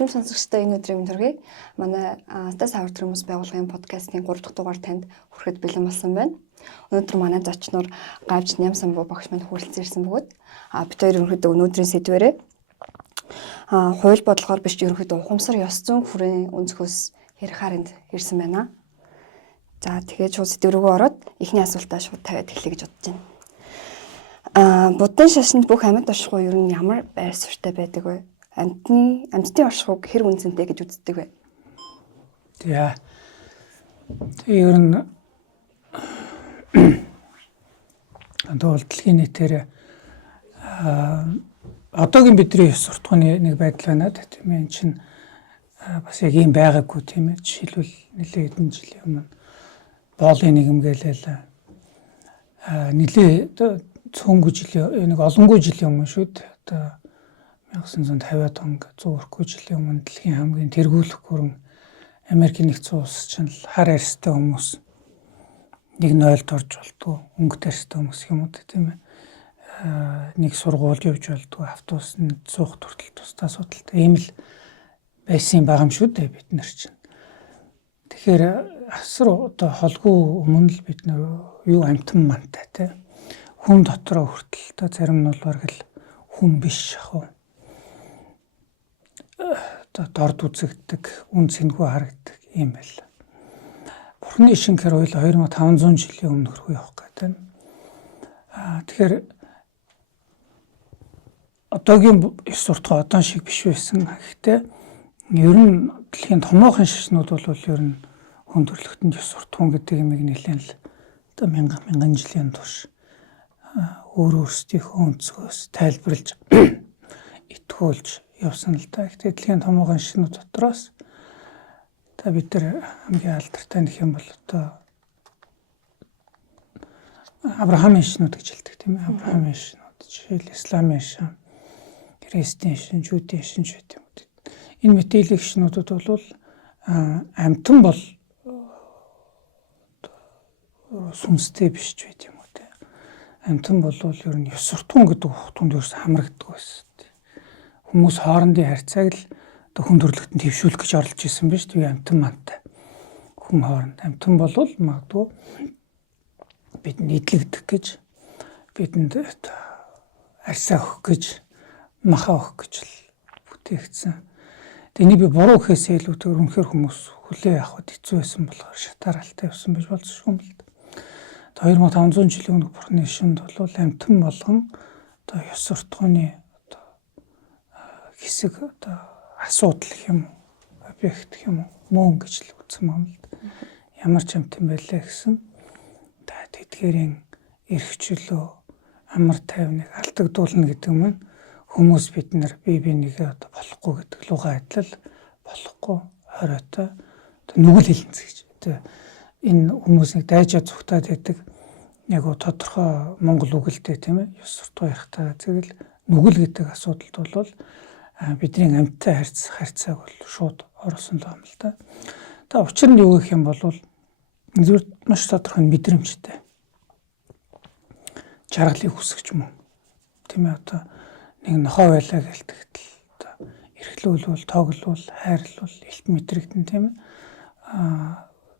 Эрхэм сонсогчдоо энэ өдрийн мэндийг манай Стас Хавар хүмүүс байгууллагын подкастын 3 дахь дугаар танд хүрэхэд бэлэн болсон байна. Өнөөдөр манай зочноор Гавж Нямсанбуу багш манд хүрэлцэн ирсэн бөгөөд бид хоёр ерөнхийдөө өнөөдрийн сэдвээрээ хууль бодлогоор биш ерөнхийдөө ухамсар ёс зүйн хүрээний өнцгөөс ярихаар энд ирсэн байна. За тэгээд шууд сэдв рүүгээ ороод эхний асуултаа шууд тавиад эхлэе гэж бодож байна. Буддын шашинд бүх амьд оршихуй ер нь ямар байр суурьтай байдаг вэ? Амьтны оршихуйг хэр үнцэнтэй гэж үздэг вэ? Тэгээ ер нь дэлхийн нийтээр одоогийн бидний ёс суртахууны нэг байдал байна тийм ээ. Энд чинь бас яг юм байгаагүй тийм ээ. Жишээлбэл нэлээд хэдэн жилийн өмнө боолын нийгэм гэлээл нэлээд цөөнгөө жилийн нэг олонгүй жилийн өмнө шүү дээ. Одоо 1950-аад он 100-гүй жилийн өмнө дэлхийн хамгийн тэргүүлэх гүрэн Америкийн нэгдсэн улс чинь хар арьстай хүмүүс нэг нойлд орж болдгоо өнгөт арьстай хүмүүс юм уу тийм ээ. Нэг сургууль явж болдгоо автобусанд суух хүртэл тусдаа судалтай ийм л байсан байгаа юм шүү дээ бид нар чинь. Тэгэхээр асар одоо холгүй өмнө л бид нар юу амтан мантай тийм хүн дотроо хүртэл одоо зарим нь бол бараг л хүн биш яг дорд үзэгддэг, үн цэнгүй харагддаг юм байл. Бурхны шинээр хоёул 2500 жилийн өмнө хөрвөө явах гэдэг. Тэгэхээр одоогийн ёс суртахуун одоо шиг биш байсан. Гэхдээ ер нь дэлхийн томоохон шашнууд бол ер нь хүн төрөлхтөнд ёс суртахуун гэдэг юмыг нэлээд л одоо мянган жилийн турш өөрсдийнхөө өнцгөөс тайлбарлаж итгүүлж явсан л да. Гэхдээ дэлхийн томоохон шашнууд дотроос та бид нар хамгийн алдартай нэг юм бол одоо Авраамийн шашнууд гэж хэлдэг тийм ээ. Авраамийн шашнууд жишээл исламын шашин, христийн шашин, жүүдийн шашин гэдэг юм. Энэ мэдээллийн шашнуудад бол амьтан бол сүнстэй биш ч байт юм уу те. Амьтан бол ер нь ёс суртахуун гэдэг ухтунд ерөөс хамрагддаг байсан. Хүмүүс хоорондын харьцааг л одоо хүн төрөлхтөнд твшүүлэх гэж оролж исэн биз дээ амьтан мантай. Хүн хооронд амьтан болвол магадгүй бидэнд идэлгдэх гэж бидэнд арьсаа өгөх гэж махаа өгөх гэж л бүтээгдсэн. Тэний би буруу гэхээсээ илүүтэйгээр үнэхээр хүмүүс хүлээ авахд хэцүү байсан болохоор шатааралтай явсан байж болзошгүй юм л да. 2500 жилийн өмнө Бурхны шашинд бол амьтан болгон одоо ёс суртахууны хэсэг одоо асуудал юм объект юм мөн гэж л үзсэн юм л да. Ямар ч амтан байлаа гэсэн тэдгээрийн эрх чөлөө амар тайвныг алдагдуулна гэдэг нь хүмүүс бид нар бие бинийгээ одоо болохгүй гэдэг лугаа адил болохгүй хоройтой нүгэл хэлэнц гэж. Энэ хүмүүсийг дайжаа зүгтаад байдаг яг тодорхой монгол үгэлтэй тийм ээ ёс суртахуун ярихтаа зэрэг нүгэл гэдэг асуудалд бол бидний амьттай харьцааг бол шууд оруулсан л юм л да. Тэгээ учир нь юу гэх юм бол зүгээр маш тодорхой мэдрэмжтэй. Жаргалыг хүсэж мөн. Тийм ээ одоо нэг нохоо байлаа гэлтэхэд л одоо эрхлүүлвэл, тоглол, хайрлуул, илт мэдрэгдэн тийм ээ.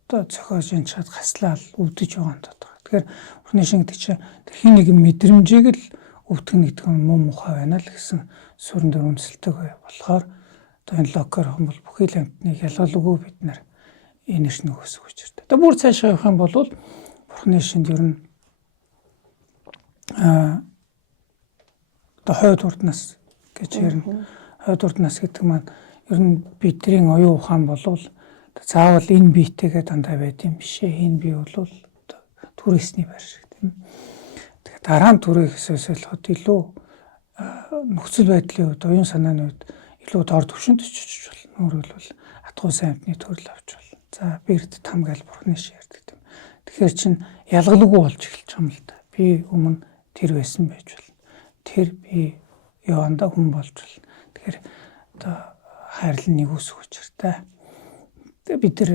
Одоо зохиож ин чад хаслаал өвдөж байгаа юм тодорхой. Тэгэхээр Бурхны шин гэдэг чинь хин нэг мэдрэмжийг л өвдгөн гэдэг нь муу мухай байна л гэсэн сүрэн дээр үндэслэдэг болохоор одоо энэ локер хүн бол бүхий л амьтныг ялгалгүй бид нар энэ шнэ өсөх учиртай. Одоо бүр цаашаа явах юм бол Бурхны шинд ер нь одоо хойд урднаас гэж ярина. Хойд урднаас гэдэг маань ер нь бидний оюун ухаан болвол заавал энэ биетэйгээ дандаа байд юм биш ээ. Энэ бие бол түрээсний байр шиг тийм. Тэгэхээр дараа нь түрээсээс болоход илүү нөхцөл байдлын үед, оюун санааны үед илүү дор төвшөнд очиж болно. Өөрөөр хэлбэл атгуу сайн амтны төрөл авч болно. За бэрд там гал Бурхны шин ярьдаг тийм. Тэгэхээр чин ялгалгүй болж эхэлж байгаа юм л да. Би өмнө тэр байсан байж болно. Тэр би яванда хүн болж болно. Тэгэхээр одоо хайрлан нэг үсэх учиртай. Тэгээ бид нар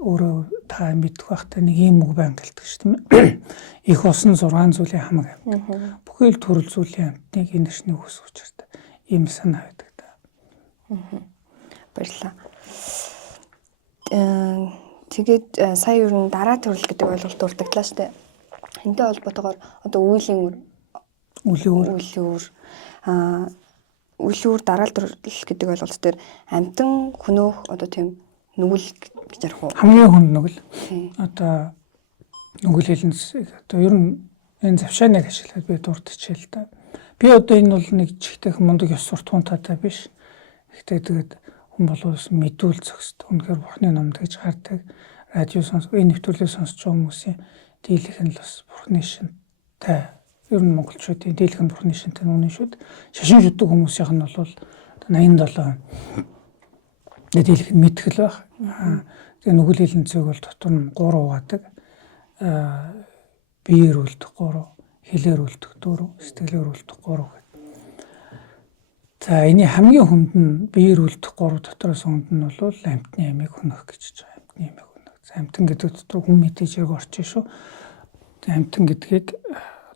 өөрөө та мэдэх байхтай нэг юм үг байн гэлдэг шүү дээ. Их усан 6 зүйлийн хамаг амьд. Бүхэл төрөл зүйлийн амьтныг энэ шнэ үсэх учиртай. Ийм санаа байдаг да. Баярлалаа. Тэгээд сая ер нь дараа төрөл гэдэг ойлголт дурддаглаа шүү дээ. Энтэй холбоотойгоор одоо үйл өөр дараа төрөл гэдэг ойлголт дээр амтан хөнөөх одоо тийм нүгэл гэж ярих уу? Хамгийн хүнд нүгэл. Одоо нүгэл хэлнэс одоо ер нь энэ завшааныг ашиглаад би дурдчихъя л да. Би одоо энэ бол нэг чихтэй мундаг ёс суртахуунтай биш. Гэхдээ тэгээд хүн болоос мэдүүл зохист. Үнэхээр бурхны номд гэж гардаг. Радио сонсох, энэ нэвтрүүлгийг сонсож байгаа хүмүүсийн дийлэх нь л бас бурхны шинтэй. Ер нь монголчуудын дийлэх нь бурхны шинтэй үнэн шүү дээ. Шашин шүтдэг хүмүүсийнх нь бол 87%. Дийлэх нь мэдгэл байх. Тэгээ нүгэл хэлэн цэг бол дотор нь 3 угаадаг. Биеэр үлдэх 3, хэлээр үлдэх 4, сэтгэлээр үлдэх 3 гэдэг. За энэ хамгийн хүнд нь биеэр үлдэх 3 дотроос хүнд нь бол амьтны амийг хөнөх гэж байгаа. Амьтны амийг хөнөх. Амьтан гэдэг дотор хүн мэдээж яг орчин шүү. Тэгээ амьтан гэдгийг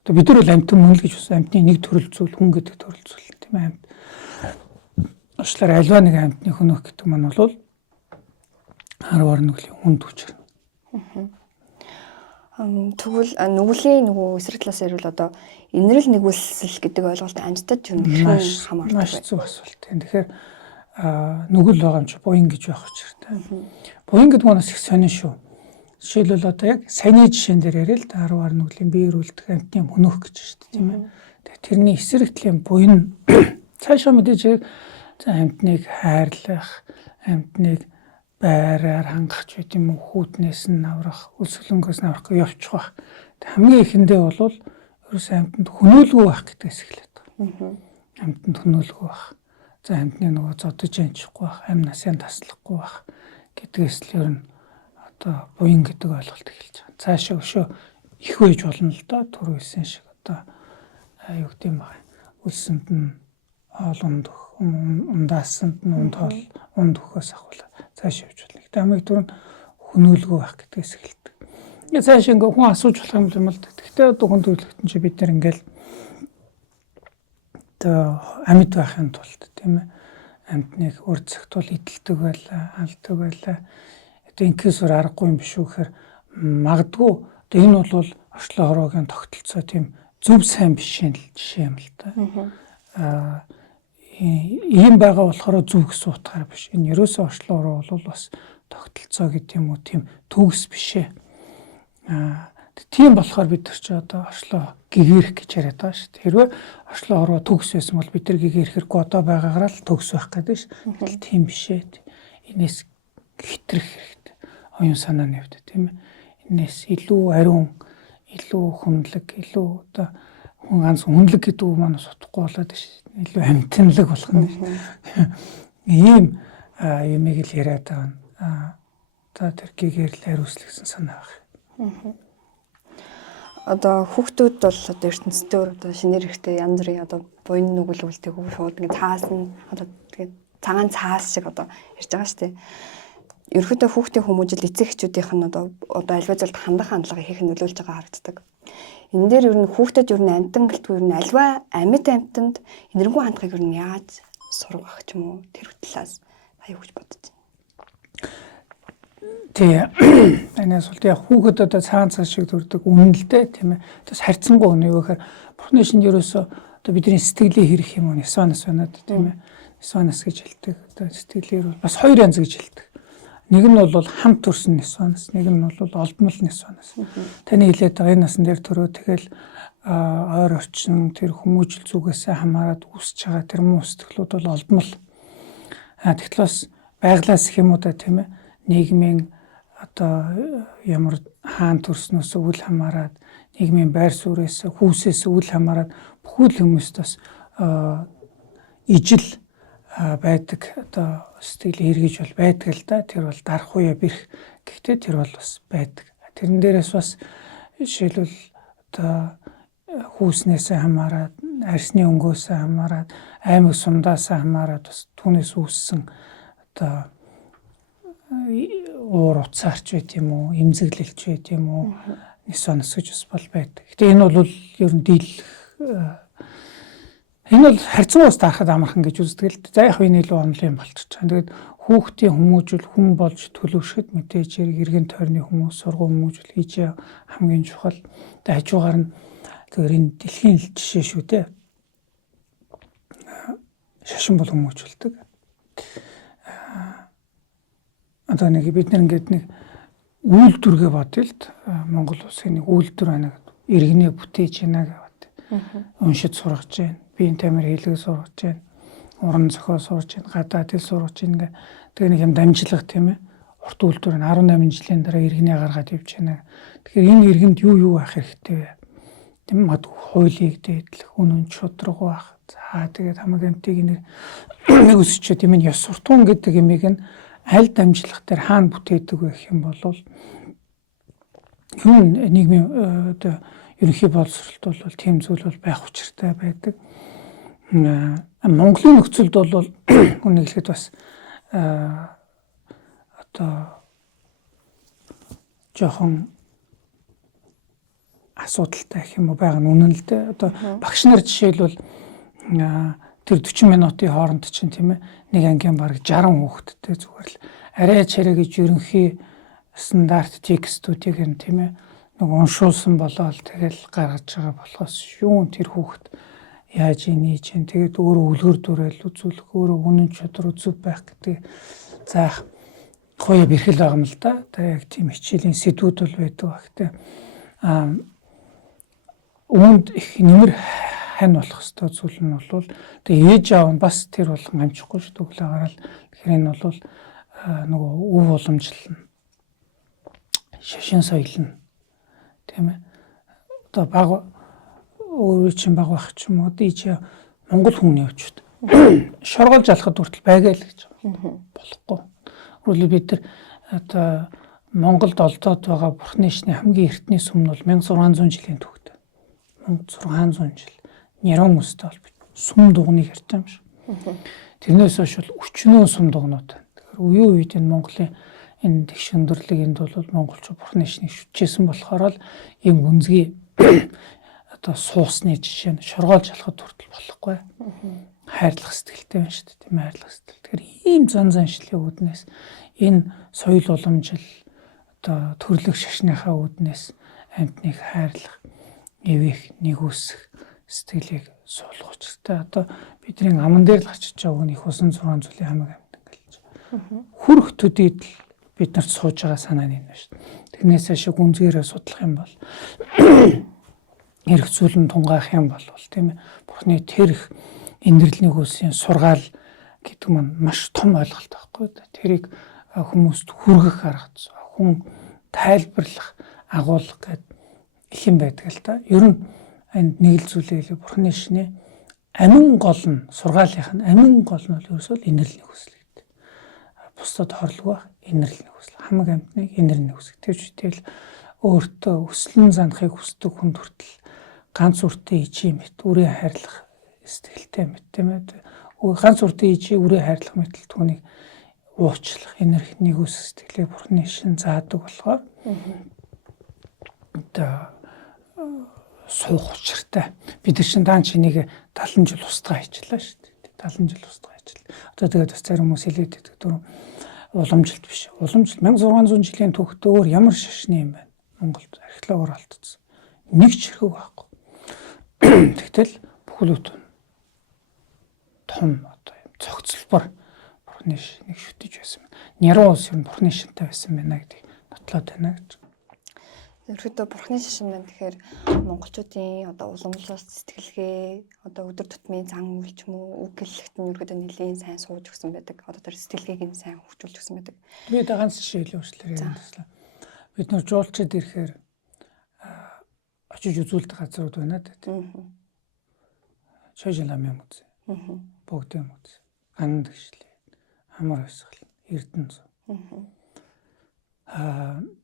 одоо бид нар бол амьтан мөн л гэж бас амьтны нэг төрөл зүйл хүн гэдэг төрөл зүйл тийм ээ. Очлоор альва нэг амьтны хөнөх гэдэг маань бол 10 нүглийн хүнд хүчээр. Тэгвэл нүглийн нөгөө эсрэг талаас ирвэл одоо инэрэл нэгүүлсэл гэдэг ойлголт амьтдад юу нөхөн хамаардаг. Маш зөв асуулт. Тэгэхээр нүгэл байгаа юм чи буян гэж байх учиртай. Буян гэдэг нь бас их сонин шүү. Жишээлбэл одоо яг саяны жишээн дээр ярил л 10 нүглийн биеэр үлдэх амьтны хөнөх гэж шүү дээ тийм ээ. Тэгэхээр тэрний эсрэг талын буян цаашаа мэдээж амьтныг хайрлах, амьтныг байраар хангах ч гэдэм үү, хүүтнээс нь аврах, үлсгэлэнгөөс нь аврах гэж явчих байх. Хамгийн ихэндээ бол ерөөсөө амьтанд хөнөөлгүй байх гэдгээс эхлэдэг. Амьтанд хөнөөлгүй байх. За амьтны нөгөө зодож анчихгүй байх, амь насыг таслахгүй байх гэдгээс л ер нь одоо буян гэдэг ойлголт эхэлж байгаа. Цаашаа өшөө их байж болно л доо түр хэлсэн шиг одоо юу гэдэг юм бэ? Үлсэнд нь хоол ундаасанд нь унд хөхөөс ахвал цааш явж болно. Гэтэ хамгийн түрүүнд хөнөөлгүй байх гэдгээс эхэлдэг. Ингээ цааш ингээ хүн асууж болох юм л да. Гэхдээ одоо хүн төрөлхтөн чи бид нар ингээл одоо амьд байхын тулд тийм ээ амьтныг үр цагтуул идэлдэг байлаа, алдаг байлаа. Одоо инкээсээр аргагүй юм биш үү гэхээр магадгүй одоо энэ бол орчлон хороогийн тогтолцоо тийм зөв сайн биш жишээ юм л да. Ийм байгаа болохоор зүг гэсэн утгаар биш. Энэ ерөөсөө орчлон хороо бол бас тогтолцоо гэдэг юм уу тийм төгс бишээ. Тийм болохоор бид нар ч одоо орчлоо гэгэрх гэж яриад байгаа шүү дээ. Хэрвээ орчлон хороо төгс байсан бол бид нар гэгэрхэхгүй одоо байгаагаар л төгс байх гэдэг ш. Гэтэл тийм бишээ. Энээс хэтрэх хэрэгтэй. Оюун санаа нэвдэ тийм ээ. Энээс илүү ариун, илүү хүнлэг, илүү одоо хүн ганц хүнлэг гэдэг үг маань утгагүй болоод ш. Илүү амьтанлаг болох нь. Ийм юмыг л яриад байгаа. За тэр гэгэрл хариуцлага гэсэн санаа байна. Одоо хүүхдүүд бол одоо ертөнцийн одоо шинээр ихтэй янз бүрийн одоо буян нүгэл үлдэх шууд ингэ цаасан одоо тэгээ цагаан цаас шиг одоо ярьж байгаа шүү дээ. Ерөнхийдөө хүүхдийн хүмүүжил эцэг эхчүүдийнх нь одоо альва зүйлд хандах хандлагыг хийх нөлөөлж байгаа харагддаг. Энэ дээр ер нь хүүхдэд ер нь амтан гэлтгүй ер нь альва амьд амтанд энэргүй хандахыг ер нь яаж сургах ч юм уу тэр талаас аюу гэж бодож байна. Тий. Энэс бол яг хүүхэд одоо цаан цаас шиг төрдөг үнэн л дээ тийм ээ. Тэс харьцангуй үнэ юу гэхээр бурхны шинж ерөөсөө одоо бидний сэтгэлээ хэрэх юм уу нисванас байна тийм ээ. Нисванас гэж хэлдэг. Одоо сэтгэлээр бол бас хоёр янз гэж хэлдэг. Нэг нь бол хамт төрсөн нисванас, нэг нь бол олдмол нисванас. Таны хэлээд байгаа энэ насан дээр төрөө тэгэл ойр орчин тэр хүмүүжил зүгээсээ хамаарат үүсэж байгаа тэр муу сэтгэлүүд бол олдмол. Тэгтэл бас байглаас их юм уу да тийм ээ. Нийгмийн одоо ямар хаан төрснөөс үл хамааран нийгмийн байр суурьээс хүүсээс үл хамааран бүхэл хүмүүст бас ижил байдаг одоо сэтгэл эргэж бол байдаг л да. Тэр бол дарах үе бэрх. Гэхдээ тэр бол бас байдаг. Тэрэн дээрээс бас жишээлбэл одоо хүүснээсээ хамааран, арсны өнгөөсөө хамааран, аймаг сундаасаа хамааран бас түүнээс үүссэн одоо уур уцаарч байт юм уу, эмзэглэлч байт юм уу, нисванас гэж бас бол байдаг. Гэтэ энэ бол ер нь дийлэх Энэ бол харьцан ус дарахад амархан гэж үздэг л дээ. За яг энэ илүү онлын юм болчих. Тэгээд хүүхдийн хүмүүжил хүн болж төлөвшөд мэдээж эргэн тойрны хүмүүс сургууль хүмүүжил хийж хамгийн чухал. Тэгээд хажуугаар нь тэгэхээр энэ дэлхийн жишээ шүү дээ. Шашин бол хүмүүжүүлдэг. Одоо нэг бид нэг үйлдвэргээ бодъё л Монгол улсын нэг үйлдвэр байна гэдэг. Иргэнээ бүтээж байна гэдэг. Уншиж сургаж байна. Биеийн тамир хийлгээ сургаж байна. Уран зохиол сурж байна. Гадаад хэл сурж байна. Тэгээ нэг юм дамжлага тийм ээ. Урт үйлдвэр нь 18 жилийн дараа иргэнээ гаргаад явж байна. Тэгэхээр энэ иргэнд юу байх хэрэгтэй вэ? Тийм магадгүй хуулийг дээдлэх, үнэн шудраг байх. За тэгээд хамаг амтыг нэг өсчөө тийм ээ ёс суртахуун гэдэг юмыг нь аль дамжлах дээр хаана бүтээдэг вэ гэх юм бол юу нийгмийн одоо ерөнхий боловсролт бол тийм зүйл бол байх учиртай байдаг. Монголын нөхцөлд бол үнийг хэлэхэд бас одоо жоохон асуудалтай гэх юм уу байгаа нь үнэн л дээ. Одоо багш нар жишээлбэл тэр 40 минутын хооронд чинь тийм ээ нэг ангийн бараг 60 хүүхэдтэй зүгээр л арай чарэ гэж ерөнхий стандарт текстүүдийг нь тийм ээ нэг уншуулсан болоод тэгэл гаргаж байгаа болохоос юун тэр хүүхэд яаж ийж чинь тэгээд өөрөө үлгэр дуурайл үзүүлэх өөрөө үнэн чанар үзүүх байх гэдэг заах гоё бэрхэл байгаа юм л да. Тэгээ яг тийм хичээлийн сэдвүүд бол байдаг ба гэхдээ үүнд их нэмэр хань болох ёстой зүйл нь бол тэгээ ээж аав нь бас тэр болгон амжихгүй шүү дээ өглөө гараад тэгэхээр энэ бол нөгөө өв уламжлал шашин соёл нь тийм ээ одоо баг өөрөө чинь баг байх ч юм уу ээж Монгол хүмүүний өвчт шоргоолж алхад хүртэл байгаа л гэж болохгүй. Өөрөлд бид нар одоо Монголд олдоод байгаа Бурхны шний хамгийн эртний сүм нь бол 1600 жилийн түүхтэй. 1600 жил. Няран хүмүүстэй бол сүм дугныг ярьж байгаа юм шиг. Тэрнээс хойш бол өчнөө сүм дугнууд. Тэгэхээр үеийн үед энэ Монголын энэ тэгш өндөрлөг энд бол монголчууд Бурхны шнийг шүтжсэн болохоор л ийм гүнзгий одоо суусны жишээ нь шоргоолж алхад хүртэл болохгүй. Хайрлах сэтгэлтэй байна шүү дээ тийм хайрлах сэтгэл. Тэгэхээр ийм зан заншлын үүднээс энэ соёл уламжил одоо төрлөх шашныхаа үүднээс амьтныг хайрлах, эвэх, нэгүсэх сэтгэлийг суулгах хэрэгтэй. Одоо бидний аман дээр л гачиж байгаа нэг усан 6 зүйлийн хамаг амьд ингээл. Хүрх төдийд л бид нарт сууж байгаа санаа нь байна шүү дээ. Тэрнээс ашиг үнзгээрээ судлах юм бол эрх зүйлэн тунгаах юм бол тийм ээ Бурхны тэрх энэрлэний хөлсийн сургаал гэдэг маань маш том ойлголт байхгүй. Тэрийг хүмүүст хүргэх арга хүн тайлбарлах агуулга гэдэг их юм байдаг л да. Ер нь энд нэг л зүйлээ Бурхны шний амин гол нь сургаалынх нь амин гол нь бол ерөөсөө энэрлэний хүсэл гэдэг. Бусдад хорлог байх энэрлэний хүсэл. Хамаг амьтныг энэрлэний хүсэл. Тэгвэл өөртөө өслөн занахыг хүсдэг хүнд хүртэл ганц үртэй ичи мэт үрээ хайрлах сэтгэлтэй мэт тийм ээ. Ганц үртэй ичи үрээ хайрлах мэтэл түүнийг уучлах энерги нэгүс сэтгэлээ Бурхны шин заадаг болохоор одоо суух учиртай. Бид нар чинь даан чинийг 70 жил устгаа хийчлээ шүү дээ. 70 жил устгаа хийчлээ. Одоо тэгээд бас зарим хүмүүс хэлээд байдаг дөрөв уламжилт биш. Уламжлал 1600 жилийн түүхтэй өөр ямар шашны юм байна. Монголд археологоор алдсан. Нэг ч хэрэг байхгүй. Тэгтэл бүхлүүд том одоо юм цогцлбор Бурхны шинийг шүтэж байсан байна. Няран улс ер нь Бурхны шинтэй байсан байна гэдгийг нотлоод байна гэж. Ерөөдөө Бурхны шашин байна тэгэхээр монголчуудын одоо уламжлалт сэтгэлгээ одоо өдөр тутмын зан үйл ч юм уу үг гэллэгт нь ерөөдөө нэлийн сайн сууж өгсөн байдаг. Одоо тэр сэтгэлгээг нь сайн хөгжүүлж өгсөн байдаг. Тэгээд ганц жишээ хэлүүлчлээ юм туслаа. Бид нар жуулчид ирэхээр очиж үзүүлдэг газрууд байна дээ. Чойжлам юм үзье. Бүгд юм үзье. Ганд гişлээ. Амар өсгөл. Эрдэнэс.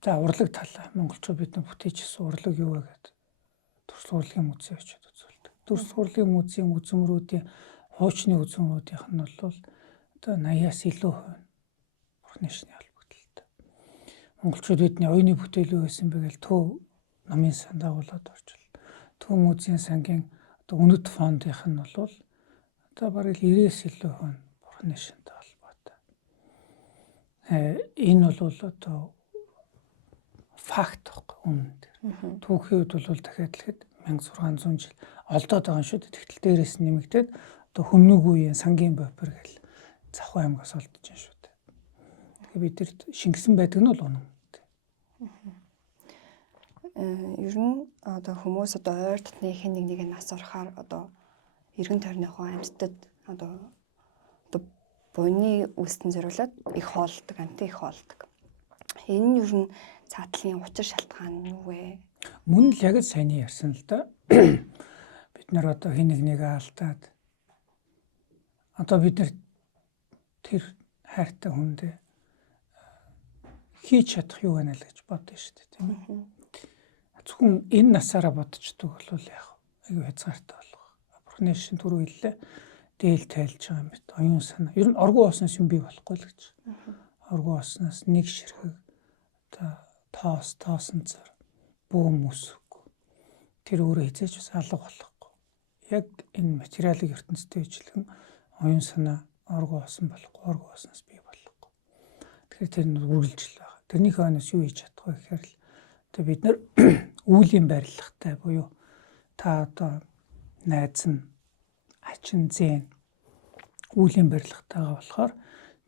За урлаг тал монголчууд бид нар бүтээжсэн урлаг юу вэ гэдэг. Төрс урлагийн музей очиод үзүүлдэг. Төрс урлагийн музейн үзмрүүдийн хуучны үзмрүүдийнх нь бол одоо 80-аас илүү хувь Бурхны шний холбогдолтой. Монголчууд бидний оюуны бүтээл юу байсан бэ гэж төв намын сан дагуулад орчвол төв музейн сангийн одоо үнэт фондийнх нь бол одоо бараг 90-с илүү хүн Бурхны шинтэй холбоотой. Энэ бол одоо факт байхгүй үнэн дээр. Түүхийн үед бол дахиад тэгэхэд 1600 жил олдоод байгаа юм шүү дээ. Тэгтэл дээрээс нэмэгдээд одоо хүннүг үеийн сангийн бопер гэл Завхан аймгаас олдож байна шүү дээ. Тэгэхээр бид нэр шингэсэн байдаг нь бол үнэн. Ер нь одоо хүмүүс одоо ойр дотны хэн нэг нас орохоор одоо эргэн тойрныхоо амьтдад одоо буйны үүсдэн зориулаад их хоолдог, амьтаа их хоолдог. Энэ нь ер нь цаатлын учир шалтгаан нь юу вэ? Мөн л яг сайн ярьсан л да. Бид нар одоо хэн нэгнийг алдаад одоо бид нар тэр хайртай хүндээ хийж чадах юу байна л гэж бодсон шүү дээ, тийм ээ. Зөвхөн энэ насаараа бодчихдог бол яг аюу хязгаартай болох. Бурхны шин түрүү хэллээ. Дээл тайлж байгаа юм бит. Оюун санаа. Ер нь оргуу оснос юм бий болохгүй л гэж. Оргуу оснос нэг ширхэг одоо тоосонцор бөөм үсэхгүй. Тэр өөрөө хизээч бас алга болохгүй. Яг энэ материалын ертөнцийн ижилхэн оюун санаа оргуу осон болохгүй, оргуу осноос бий болохгүй. Тэгэхээр тэр нь үргэлжил байгаа. Тэрнийхээ хойноос юу хийж чадах вэ гэхээр л одоо бид нар үүлийн барилгатай буюу та одоо найз нь ачин зэн үүлийн барилгатайгаа болохоор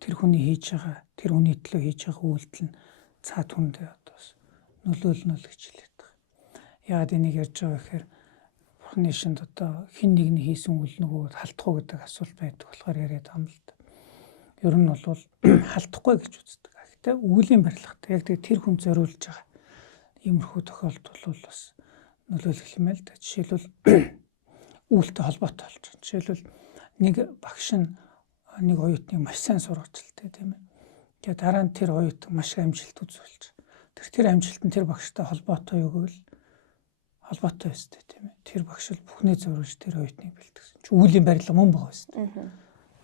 тэр хүний хийж байгаа тэр хүний төлөө хийж байгаа үйлдэл нь цаад хүндээ одоо нөлөөлнө л гэж хэлээд байгаа. Яагаад энийг ярьж байгаа гэхээр Бурхны шинд одоо хин нэгний хийсэн үйл нөгөө халдах уу гэдэг асуулт байдаг болохоор яриад байгаа юм л да. Ер нь бол халдахгүй гэж үздэг. Гэхдээ үүлийн барилгатай яг тэр хүн зориулж байгаа иймэрхүү тохиолдол бол бас нөлөөлөх юм л да. Жишээлбэл үйлтэй холбоотой болж байна. Жишээлбэл нэг багш нь нэг оюутныг маш сайн сургаж л тийм ээ. Тэгээд дараа нь тэр оюутан маш амжилт үзүүлж. Тэр амжилт нь тэр багштай холбоотой юу гэвэл холбоотой байстай тийм ээ. Тэр багш л бүхнээ зориулж тэр оюутныг бэлтгэсэн. Чи үүлийн барилга мөн байгаа байстай.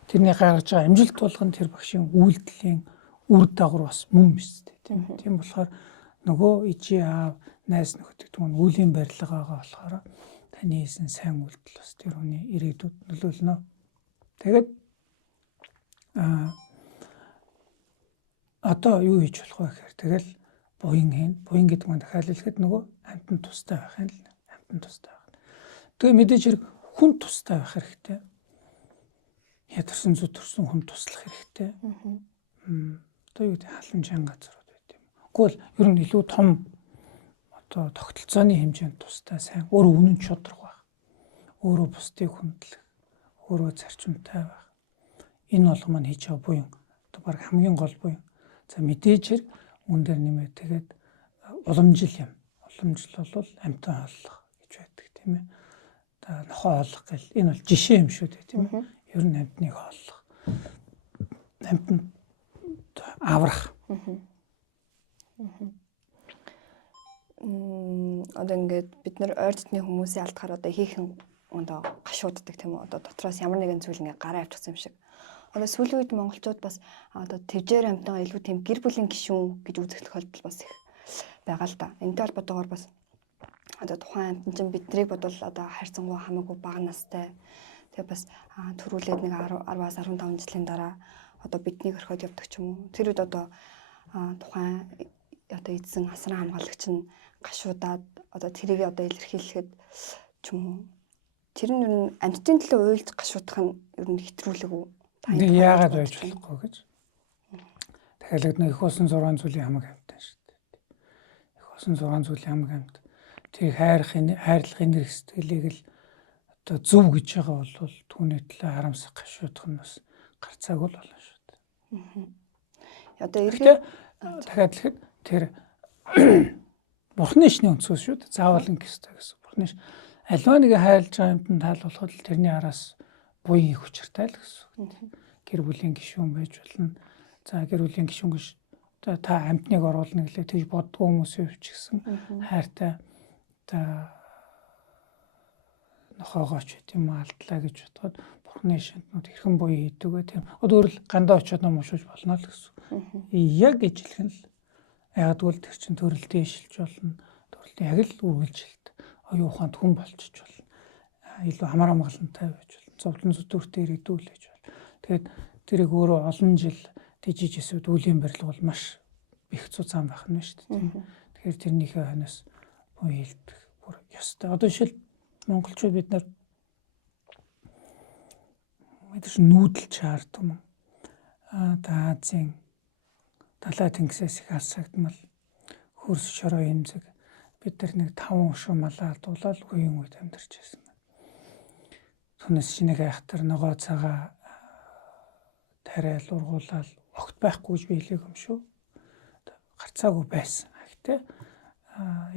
Тэрний гаргаж байгаа амжилт болгон тэр багшийн үйлдэлийн үр дагавар бас мөн байстай тийм ээ. Тийм болохоор нөгөө ижи аав найз нөхөд гэдэг нь үүлийн барилгаагаа болохоор таны хийсэн сайн үйлдэл бас тэр хүний ирээдүйд нөлөөлнө. Тэгээд одоо юу хийж болох вэ гэхээр тэгэл буян хийн. Буян гэдэг нь дахиад хэлэхэд нөгөө амьтан тустай байх юм л. Амьтан тустай байх. Тэгээ мэдээж хэрэг хүн тустай байх хэрэгтэй. Ядарсан зүтэрсэн хүн туслах хэрэгтэй. Одоо юу гэдэг халамжийн газрууд байт юм. Гэхдээ ер нь илүү том одоо тогтолцооны хэмжээнд тустай сайн өөрөө үнэн чудраг байх. Өөрөө бусдыг хүндлэх, өөрөө зарчимтай байх. Энэ болгоо маань хийж байгаа буян одоо баг хамгийн гол буян. За мэдээж хэрэг үн дээр нэмээд тэгээд уламжил юм. Уламжил бол амьтан хооллох гэж байдаг тийм ээ. Одоо нохоо хооллох гэл энэ бол жишээ юм шүү дээ тийм ээ. Ер нь амьтныг хооллох. Амьтан аврах. Одоо ингээд бид нар ойр дотны хүмүүсийн алдахаар одоо хийхэн одоо гашууддаг тийм үү? Одоо дотроос ямар нэгэн зүйл ингээд гараа авчихсан юм шиг. Одоо сүүлийн үед монголчууд бас одоо твжээр амьтан илүү тийм гэр бүлийн гишүүн гэж үзэх тохиолдол бас их байгаа л да. Энэтэй холбоотойгоор бас одоо тухайн амьтан чинь биднийг бодвол одоо хайрцангуй хамаагүй бага настай. Тэгээ бас төрүүлээд нэг 10-аас 15 жилийн дараа одоо биднийг орхиод явдаг ч юм уу. Тэр үед одоо тухайн одоо эзэн асран хамгаалагч нь гашуудаад одоо тэрийг одоо илэрхийлэхэд ч юм уу. Тэр нь амьтдын төлөө уйлж гашуудах нь ер нь хэтрүүлэг үү? Нэг яагаад байж болохгүй гэж. Дахиад нэг их усан 6 зүйлийн хамаг амьтан шүү дээ. Их усан 6 зүйлийн хамаг амьт. Тэр хайрлахын нэр сэтгэлийг л одоо зөв гэж байгаа бол түүний төлөө харамсах гашуудах нь бас гарцааг бол болно шүү дээ. Одоо эргээд дахиад хэлэхэд тэр Бурхны шний өнцгөөс шүү дээ. Заавал ингэстэй гэсэн. Бурхны альва нэг хайрлаж байгаа юмтан таалуулахад л тэрний араас буян их учиртай л гэсэн. Гэр бүлийн гишүүн байж болно. За гэр бүлийн гишүүн гэж та амьтныг оруулна гэлээ тэгж боддгоо хүмүүсийн өвч гэсэн хайртай та нохоогооч тийм алдлаа гэж бодоход Бурхны шинтнүүд хэрхэн буян хийдэг вэ тийм. Одоо өөрөлд гандаа очиод ном уншиж болно л гэсэн. Яг ижилхэн л яг тэгвэл тэр чин төрөлтөө ишилж болно. Төрөлтөө яг л үргэлжилт оюун ухаанд хүн болчих болно. Илүү амар амгалантай байж болно. зовлон зүтгүүртээ ирээдүүлж бол. Тэгээд тэрийг өөрөө олон жил дижиж эсвэл үлийн барилга бол маш их цуцаан байх нь шүү дээ. Тэгэхээр тэрнийхээ хойноос буу хийлдэх бүр ёстой. Одоо жишээл монголчууд бид нар мэдээж нүүдэлж шаарддаг юм. Азийн далай тэнгисээс их алсагдмал хөрс шороо имзэг бид нар нэг 5 өшөө малаа дуулаад үеийн үед амьдарч байсан. Түүнээс шинэг айхтар ногоо цагаа тариал ургуулаад огт байхгүйж биелэг юм шүү. Гарцаагүй байсан. Гэхдээ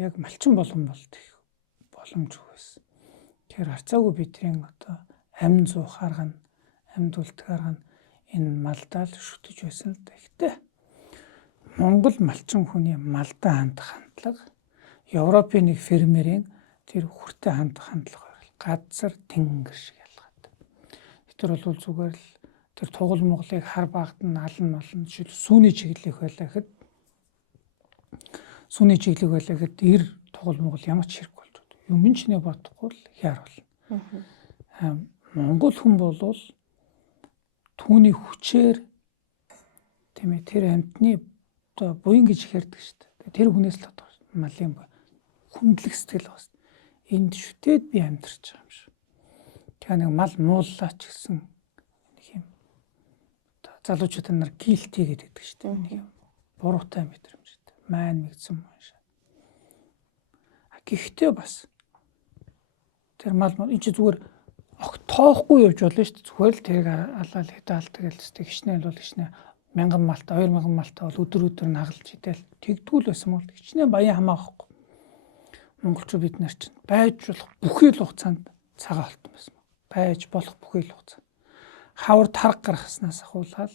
яг малчин болгон болт их боломжгүй байсан. Тэгэхээр гарцаагүй бидрийн одоо амин зуух арга нь амьд үлдэх арга нь энэ малдаал шүтэж байсан л да. Гэхдээ Монгол малчин хүний малдаа хандах хандлага Европын нэг фермерийн тэр хүртэ хандах хандлага байл. Газар тэнгэр шиг ялгаад. Тэр бол зүгээр л тэр тугал Монголыг хар багт нь алан молн жишээл сүүний чиглэх байлаа гэхэд эр тугал Монгол ямар ч хэрэг болж байна. Юм ч нэ бодохгүй л хяар болно. Монгол хүн болвол түүний хүчээр тийм ээ тэр амьтны одоо буян гэж хэрдэг шүү дээ. Тэр хүнээс л одоо малын хүндлэх сэтгэл байна. Энд шүтээд би амьдарч байгаа юм шүү. Тэгэхээр нэг мал мууллаач гэсэн нэг юм одоо залуучууд нар гилти гэдэг шүү дээ. Нэг юм буруутай мэдрэмжтэй. Майн мэгдсэн юм шиг. Гэхдээ бас тэр мал энэ чи зүгээр огт тоохгүй явж болно шүү дээ. Зүгээр л тэрийг алаал хэдаал тэгэл зү хичнээн бол хичнээн 1000 малта 2000 малта бол өдөр нагалж идэл тэгдгүүл байсан бол хичнээн баян хамаахгүй. Монголчууд бид нар чинь байж болох бүхий л хугацаанд цагаан олтон байсан. Байж болох бүхий л хугацаанд. Хавар тарга гаргаснаас ахуулаад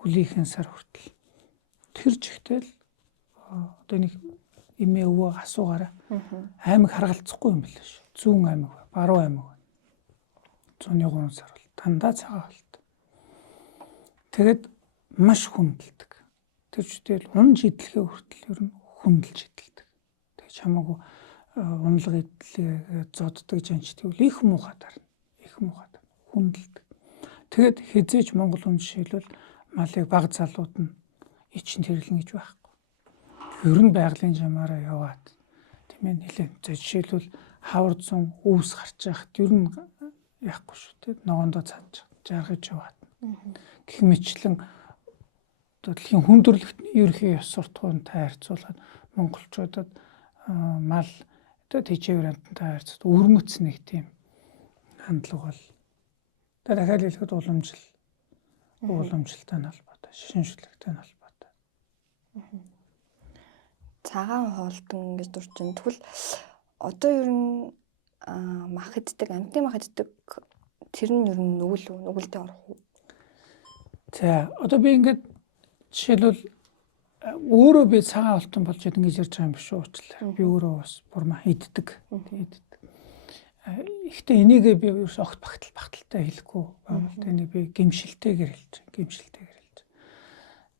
үлийнхэн сар хүртэл тэр жигтэл одоо нэг эмээ өвөө асуугаараа аймаг харгалцахгүй юм биш шүү. Зүүн аймаг, баруун аймаг. 103 сар бол дандаа цагаан олт. Тэгэд маш хүндэлдэг. Тэр жишээл унж идэлхээ хүртэл ер нь хүндэлж идэлдэг. Тэг чамаагүй унлага идлээ зоддог жанч тэгвэл их муухай дарна. Их муухай дарна. Хүндэлдэг. Тэгэд хизээч монгол хүн жишээлбэл малыг баг залууд нь ичин тэрлэн гэж байхгүй. Ер нь байгалийн жамаараа яваад тийм ээ нэлээд жишээлбэл хавар зун өвс гарч яхад ер нь яахгүй шүү дээ. Ногоондоо цааж жаргаж яваад. Гэх мэтлэн дэлхийн хүндрэлт ерхий ёс суртахуунтай харьцуулахад монголчуудад мал одоо тэжээвэр амтантай харьцуулахад өрмөц нэг тийм хандлага бол дахиад хэлэхэд уламжлалтай нь холбоотой, шинжлэхтэй нь холбоотой. Цагаан хоолтон гэж дурчин. Тэгвэл одоо ер нь мах иддэг, амтны мах иддэг тэр нь ер нь нүгэлтэй орох уу? За одоо би ингээд жишээлбэл өөрөө би цагаан хоолтон болж ингэж ярьж байгаа юм биш үү уучлаарай. Би өөрөө бас бурмаа иддэг. Гэхдээ энийг би ерөөс огт багталтай хэлэхгүй байна. Энийг би гимшилтэйгээр хэлж байгаа.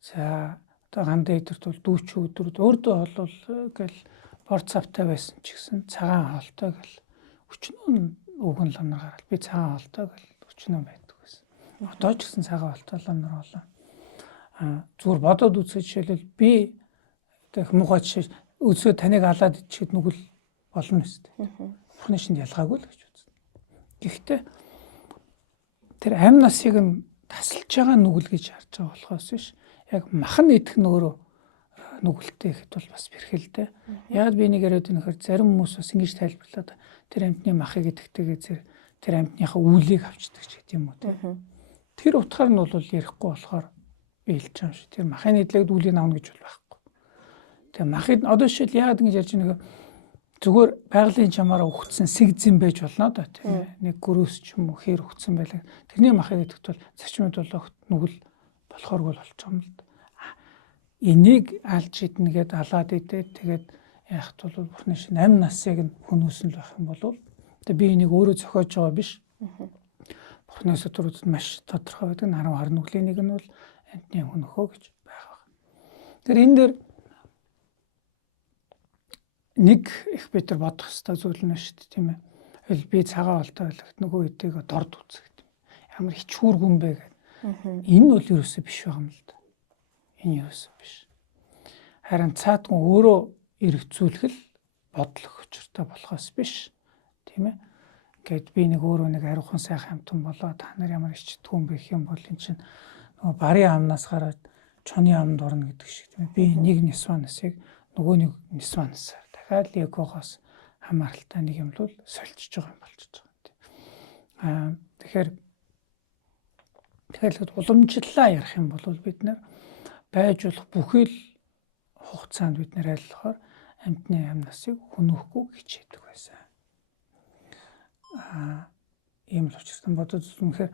За одоо гандаа идэрт бол дүүч өдрүүд өөртөө бол гэл бор цавтай байсан ч гэсэн цагаан хоолтой гэл өчнөө өгөн лам нар гараад би цагаан хоолтой гэл өчнөө байдаг байсан. Одоо ч гэсэн цагаан хоолтой лам нар болоо. Зүгээр бодоод үзэх жишээлбэл би их муухай жишээ өзөө таныг алаад ичхэд нүгэл болно шүү дээ. Бурхны шинд ялгаагүй л гэж үзнэ. Гэхдээ тэр амь насыг нь тасалж байгаа нүгэл гэж харж байгаа болохоос биш. Яг махан идэх нь өөрөө нүгэлтэй ихэд бол бас бэрхэлтэй. Яг би нэг яриад өнөхөр зарим хүмүүс бас ингэж тайлбарлаад тэр амтны махыг идэхтэйгээ тэр амтныхаа үүлийг авчдаг ч гэдэг юм уу. Тэр утгаар нь бол ярихгүй болохоор би хэлж байгаа юм шиг. Тэр махын идлэгд үүлийг авна гэж бол байхгүй. Тэгээ махыг одоо жишээл яагаад ингэж ярьж байгаа зүгээр байгалийн чамаараа өгцсөн сэгзэн байж болно да тийм ээ. Нэг гөрөөс ч юм уу хээр өгцсөн байлаа. Тэрний махыг идэхт бол зочмод бол огт нүгэл болохооргүй л болчих юм л да. Энийг алж иднэгээд алаад идээд тэгээд яахт бол Бурхны шинэ амь насыг нь хөнөөсөн л байх юм бол тэгээ би энийг өөрөө зохиож байгаа биш. Бурхны сүтрүүд маш тодорхой байдаг. 10 нүглийн нэг нь бол амтны хөнөхөө гэж байгаа. Тэр энэ дээр нэг их бид нар бодох хэрэгтэй зүйл нь шүү дээ тийм ээ. Би цагаан олтой байлгт нөгөө хэдийг дорд үзэх гэдэг. Ямар хичүүргүн бэ гэдэг. Энэ бол ерөөсөө биш байгаа юм л да. Энэ ерөөсөө биш. Харин цаадгүй өөрөө эргэцүүлэх л бодлого учиртай болохоос биш. Тийм ээ. Гэт би нэг өөрөө нэг ариухан сайхан амтан болоо та нар ямар ичдгүн бэ гэх юм бол эн чинь нөгөө барын амнаас гараад чоны амд орно гэдэг шиг тийм ээ. Би нэг нисванасыг нөгөө нэг нисванасаар дахиад эгогоос хамааралтай нэг юм л сольчиж байгаа юм болчихж байгаа юм. Тэгэхээр уламжлалаа ярих юм бол бид нэр байж болох бүхэл хугацаанд бид нэр айлхаар амьтны амнасыг хөнөөхгүй хичээдэг байсан. Ийм л учраас бодож үнэхээр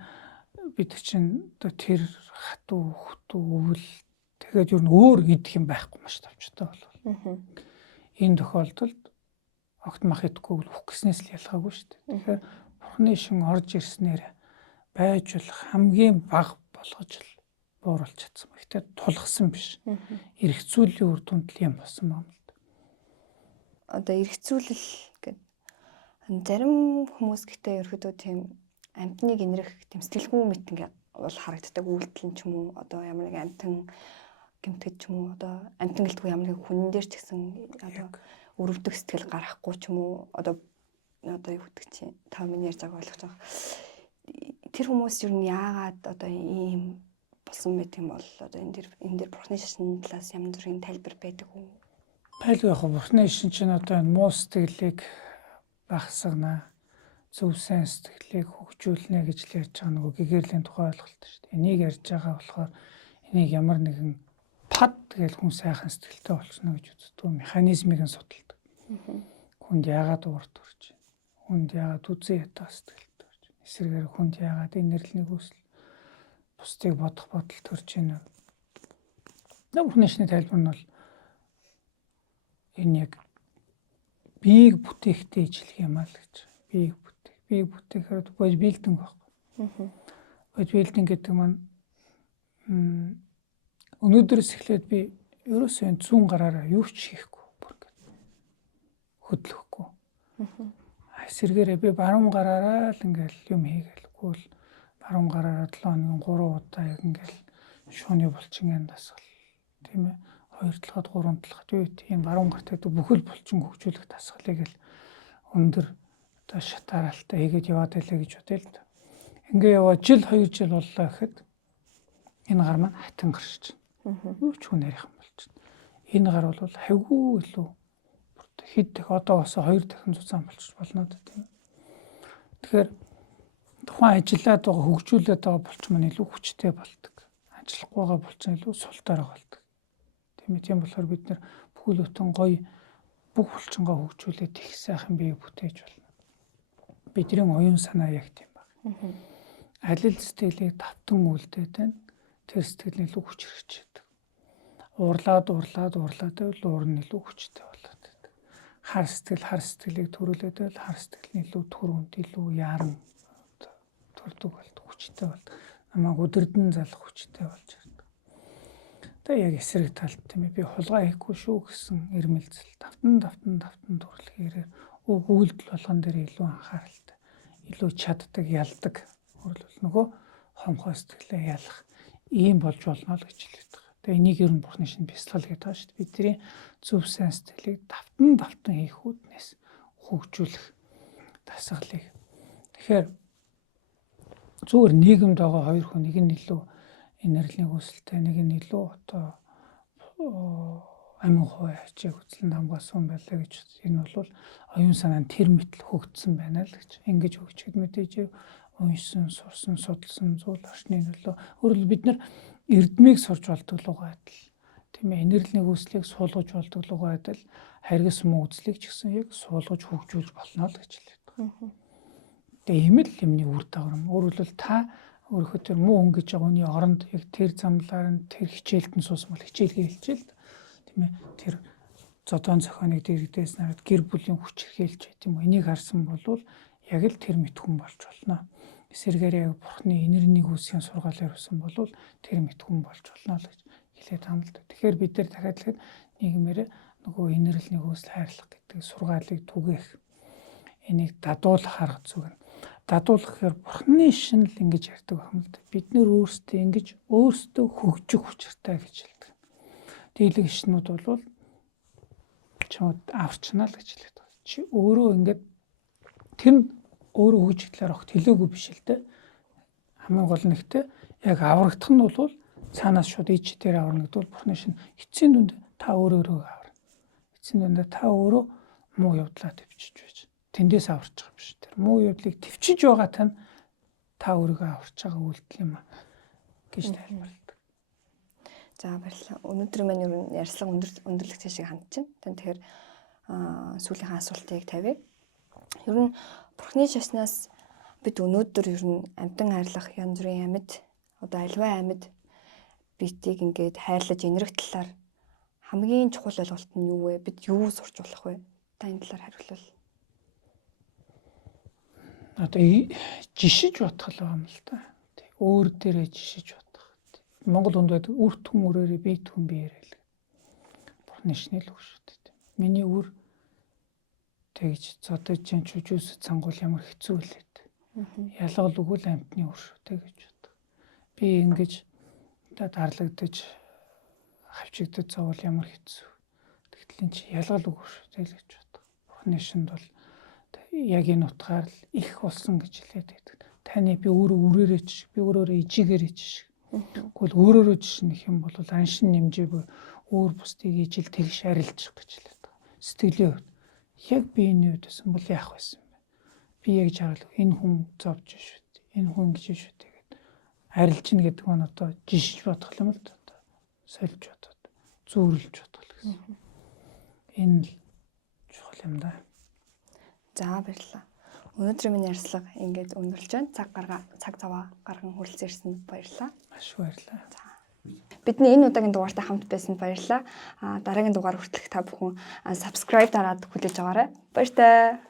бид чинь тэр хатуу хөтүү өвөл тэгээд ер нь өөр идэх юм байхгүй маш тавчтай болов. Энэ тохиолдолд огт мах идэхгүй үхэх гэснээс л ялгаагүй шүү дээ. Тэгэхээр Бурхны шин орж ирснээр байж болох хамгийн бага болгож л бууруулж чадсан. Гэхдээ тулгсан биш. Эргцүүлийн үр дүнд л юм болсон юм л да. Одоо эргцүүлэл гэдэг зарим хүмүүс гэхдээ ерөөдөө тийм амьтныг инрэх тийм сэтгэлгүй мэтэн бол харагддаг үйлдэл ч юм уу одоо ямар нэг амьтан гэмтгэж ч юм уу одоо амьтан гэлтгүй ямар нэг хүн дээр ч гэсэн одоо өрөвдөг сэтгэл гарахгүй ч юм уу одоо юу гэдэг чинь та миний ярьж байгааг ойлгож байгаа. Тэр хүмүүс ер нь яагаад одоо ийм болсон мэт юм бол одоо энэ дээр Бурхны шашны талаас ямар зүрийн тайлбар байдаг үү? Байлгүй яг Бурхны шашин чинь одоо энэ муу сэтгэлийг багсгана, зөв сайн сэтгэлийг хөгжүүлнэ гэж л ярьж байгаа нөгөө гэгэрлийн тухай ойлголт шүү дээ. Энийг ярьж байгаа болохоор энийг ямар нэгэн пад гэж хүн сайхан сэтгэлтэй болчихно гэж үздэг механизмыг нь судалдаг. Хүнд яагаад урд төрж байна? Хүнд яагаад үзэн ятаа сэтгэлтэй төрж байна? Эсвэргээр хүнд яагаад инэрлний хүсэл бусдыг бодох бодол төрж байна? Бурхны шашны тайлбар нь бол энэ яг биеийг бүтээхтэй ижилх юм аа л гэж. Биеийг бүтээхээр бодибилдинг байхгүй. Бодибилдинг гэдэг маань өнөөдрөөс эхлээд би ерөөсөө зүүн гараараа юу ч хийхгүй бүр хөдлөхгүй. Эсвэргээрээ би баруун гараараа л ингээл юм хийгээлгүй л баруун гараараа 7 хоногийн 3 удаа яг ингээл шууны булчин дасгал тийм ээ 2 талхад 3 талхад юу тийм баруун гарт гэдэг бүхэл булчин хөгжүүлэх дасгалыг л өндөр одоо шатааралтай хийгээд яваад байлаа гэж бодъё л да. Ингээ яваад жил 2 жил боллоо гэхэд энэ гар маань хатан гарч байна. Юу ч хүн ярих юм болж байна. Энэ гар бол хавгүй илүү хэд дэх одоо бас 2 дахин цуцаан болчих болно да тийм. Тэгэхээр тухайн ажиллаад байгаа хөгжүүлээд байгаа булчин маань илүү хүчтэй болдог. Ажиллахгүй байгаа булчин илүү султаар болдог. Тийм болохоор бид нэр бүхэл бүтэн гоё бүх булчингаа хөгжүүлээд их сайхан бие бүтээж болно. Бидний оюун санаа яг тийм байна. Алил сэтгэлийг давтан үлдээд байна. Тэр сэтгэл илүү хүч хэрэгжиж байдаг. Уурлаад байвал уур нь илүү хүчтэй болоод байдаг. Хар сэтгэлийг төрүүлээд байвал хар сэтгэл нь илүү түрүүнд илүү яран төрдөг болдог хүчтэй болдог. Намайг өдөрдөн залах хүчтэй болж ирдэг. Тэгээ яг эсрэг талд тийм ээ би хулгай хийхгүй шүү гэсэн эрмэлзэл давтан төрлөхээр үйлдэл болгон дээр илүү анхааралтай, илүү чаддаг, ялдаг. Өөрөлдвөл нөгөө хомхой сэтгэлээ ялах ийм болж болно л гэж хэлээд байгаа. Тэгээ энийг ер нь Бурхны шашин бясалгал гэдэг байгаа шүү дээ. Бидний зөв сайн сэтгэлийг давтан хийх үүднээс хөгжүүлэх дасгалыг. Тэгэхээр зүгээр нийгэмд байгаа хоёр хүн нэг нь илүү энергийн хүсэлтэй, нэг нь илүү одоо амин хувай ачааг үзлэн хамгаалсан байлаа гэж энэ бол оюун санаа нь тэр мэтэл хөгжсөн байна л гэж. Ингэж хөгжихэд мэдээж уншсан, сурсан, судалсан зүйл орчны нөлөө. Өөрөлд бид нар эрдмийг сурж болдог лугаа адил. Тийм ээ, энергийн хүслийг суулгаж болдог лугаа адил харгас муу үзлийг ч гэсэн яг суулгаж хөгжүүлж болно л гэж хэлээд байгаа. Тэгээ ийм л юмний үр дагавар. Өөрөлд та өөрөөхөө тэр муу хүн гэж байгаа хүний оронд яг тэр замлаар нь тэр хичээлд нь суусан бол хичээлгээ хэлчихэл тийм ээ. Тэр зодон зохионыг дэрэгдээс нараад гэр бүлийн хүч хэрхээлж байт юм. Энийг харсан бол яг л тэр мэт хүн болж болно. Эсвэргээрээ Бурхны энергийн хүслийн сургаалаар явсан бол тэр мэт хүн болж болно л гэж хэлээд байгаа юм л да. Тэгэхээр бид нар дахиад л нийгмээр нөгөө энергийн хүсэл хайрлах гэдэг сургаалыг түгээх энийг дадуулах арга зүг нь дадуулах гэхээр бурхны шинэл ингэж ярьдаг юм л да. Бид нэр өөрсдөө ингэж өөрсдөө хөгжих учиртай гэж хэлдэг. Дийлэг ишнүүд бол чамд аварчнаа л гэж хэлдэг. Чи өөрөө ингэж тэр нь өөрөө хөгжих талаар огт хэлээгүй биш л дээ. Хамгийн гол нь ихтэй яг аврагдах нь бол цаанаас шууд ич дээр аварна гэдэг бол бурхны шинэ эцсийн дүнд та өөрөөрөө аварна. Эцсийн дүнд та өөрөө муу явдлаа төвчж байж. Тэндээс аварч байгаа биш. Тэр муу явдлыг төвчж байгаа тань та өөрийгөө аварч байгаа үйлдэл юм а гэж тайлбарладаг. За баярлалаа. Өнөөдөр маань ер нь ярьслага өндөрлөх цаашиг хандж байна. Тэгэхээр сүүлийнхээ асуултыг тавья. Ер нь бурхны шашнаас бид өнөөдөр ер нь амьтан хайрлах янз бүрийн амьд одоо альва амьд биетийг ингээд хайрлаж энэрх талаар хамгийн чухал ойлголт нь юу вэ? Бид юу сурч болох вэ? Та энэ талаар хариулвал. Одоо жишиж бодох л юм л да. Өөр дээрээ жишиж бодох. Монгол хүнд байдаг үр түн өрөөрөө бие түн биеэрэл. Бурхны шинэл үг шүү дээ. Миний үр тэгж зодож чинь чүжүүс цангуул ямар хэцүү лээд. Ялгал өгвөл амтны үр шүү дээ гэж боддог. Би ингэж дарлагдаж хавчигдаж зоввол ямар хэцүү. Тэгтэл энэ чи ялгал өгвөл шүү дээ гэж боддог. Бурхны шинд бол яг энэ утгаар л их болсон гэж хэлээд байдаг. Таны би өөрөө үрээрээ жишг, би өөрөөрөө ижигээрээ жишг. Тэгвэл өөрөөрөө жишнэх юм бол аншин нэмжээгүй өөр бусдыг ижил тэгш арилжих гэж хэлээд байгаа. Сэтгэлийн хувьд яг би энэ үед байсан бол яах байсан бэ? Би яг жаал энэ хүн зовж шүү дээ. Энэ хүн гэж шүү дээ гэд арилжна гэдэг нь одоо жишж бодох юм л да. Сольж бодоод зөөрлж бодох гэсэн. Энэ л чухал юм да. За баярлалаа. Өнөөдрийн минь ярьслага ингээд өндөрлж байна. Цаг цаваа гарган хүрэлцээрсэнд баярлалаа. Маш баярлалаа. Бидний энэ удаагийн дугаартай хамт байсанд баярлалаа. Дараагийн дугаар хүртэлх та бүхэн subscribe дараад хүлээж аваарай. Баяр таа.